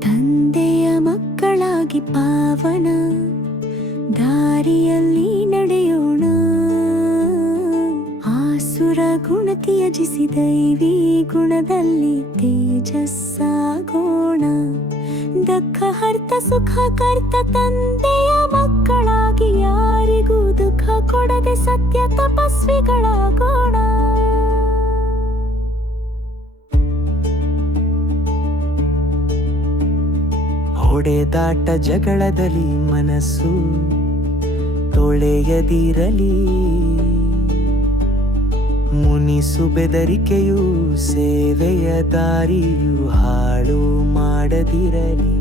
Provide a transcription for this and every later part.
ತಂದೆಯ ಮಕ್ಕಳಾಗಿ ಪಾವನ, ದಾರಿಯಲ್ಲಿ ನಡೆಯೋಣ. ಆಸುರ ಗುಣ ತ್ಯಜಿಸಿ ದೈವಿ ಗುಣದಲ್ಲಿ ತೇಜಸ್ಸಾಗೋಣ. ದಕ್ಕ ಹರ್ತ, ಸುಖ, ಕರ್ತ ತಂದೆಯ ಮಕ್ಕಳಾಗಿ ಯಾರಿಗೂ ದುಃಖ ಕೊಡದೆ ಸತ್ಯ ತಪಸ್ವಿಗಳಾಗೋಣ. ಹೊಡೆದಾಟ ಜಗಳದಲ್ಲಿ ಮನಸ್ಸು ತೊಳೆಯದಿರಲಿ. ಮುನಿಸು ಬೆದರಿಕೆಯು ಸೇವೆಯ ದಾರಿಯು ಹಾಳು ಮಾಡದಿರಲಿ.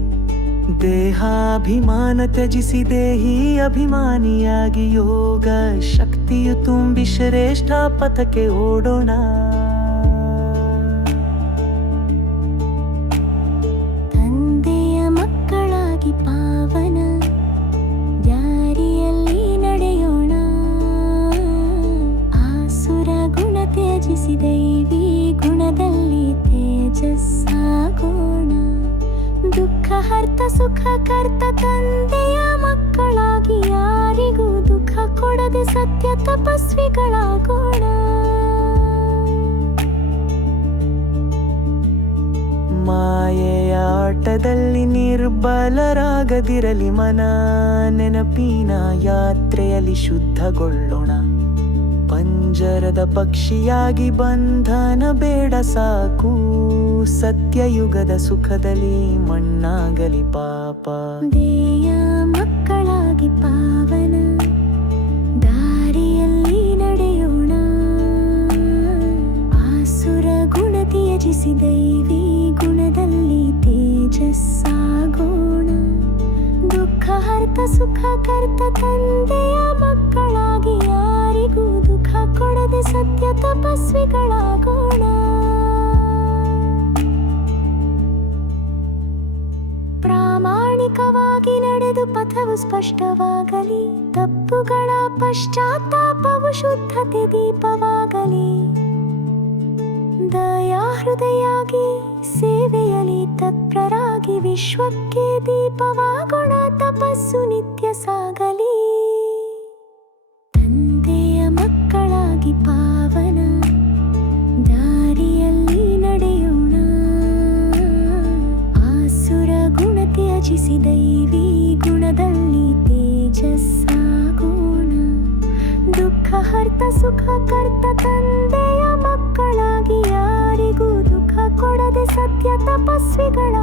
ದೇಹಾಭಿಮಾನ ತ್ಯಜಿಸಿ ದೇಹಿ ಅಭಿಮಾನಿಯಾಗಿ ಯೋಗ ಶಕ್ತಿಯು ತುಂಬಿ ಶ್ರೇಷ್ಠ ಪಥಕ್ಕೆ ಓಡೋಣ. ತ್ಯಜಿಸಿ ದೈವಿ ಗುಣದಲ್ಲಿ ತೇಜಸ್ಸಾಗೋಣ. ದುಃಖ ಹರ್ತ ಸುಖ, ಕರ್ತ, ತಂದೆಯ ಮಕ್ಕಳಾಗಿ ಯಾರಿಗೂ ದುಃಖ ಕೊಡದೆ ಸತ್ಯ ತಪಸ್ವಿಗಳಾಗೋಣ. ಮಾಯೆಯ ಆಟದಲ್ಲಿ ನಿರ್ಬಲರಾಗದಿರಲಿ ಮನ ನೆನಪಿನ ಯಾತ್ರೆಯಲ್ಲಿ ಶುದ್ಧಗೊಳ್ಳೋಣ. ಪಂಜರದ ಪಕ್ಷಿಯಾಗಿ ಬಂಧನ ಬೇಡ ಸಾಕು. ಸತ್ಯಯುಗದ ಸುಖದಲ್ಲಿ ಮಣ್ಣಾಗಲಿ ಪಾಪ. ದೇಯ ಮಕ್ಕಳಾಗಿ ಪಾವನ, ದಾರಿಯಲ್ಲಿ ನಡೆಯೋಣ. ಆಸುರ ಗುಣ ತ್ಯಜಿಸಿ ದೈವಿ ಗುಣದಲ್ಲಿ ತೇಜಸ್ಸಾಗೋಣ. ದುಃಖ, ಹರ್ತ, ಸುಖ, ಕರ್ತ ತಂದೆಯ ಸತ್ಯ ತಪಸ್ವಿಗಳಾಗೋಣ ಪ್ರಾಮಾಣಿಕವಾಗಿ ನಡೆದು ಪಥವು ಸ್ಪಷ್ಟವಾಗಲಿ, ತಪ್ಪುಗಳ ಪಶ್ಚಾತ್ತಾಪವು ಶುದ್ಧತೆ ದೀಪವಾಗಲಿ. ದಯಾ ಹೃದಯಾಗಿ ಸೇವೆಯಲಿ ತತ್ಪ್ರರಾಗಿ ವಿಶ್ವಕ್ಕೆ ದೀಪವಾಗೋಣ, ತಪಸ್ಸು ನಿತ್ಯ ಸಾಗಲಿ. ಗುಣದಲ್ಲಿ ತೇಜಸ್ಸಾಗೋಣ. ದುಃಖ ಹರ್ತ ಸುಖ ಕರ್ತ ತಂದೆಯ ಮಕ್ಕಳಾಗಿ ಯಾರಿಗೂ ದುಃಖ ಕೊಡದೆ ಸತ್ಯ ತಪಸ್ವಿಗಳ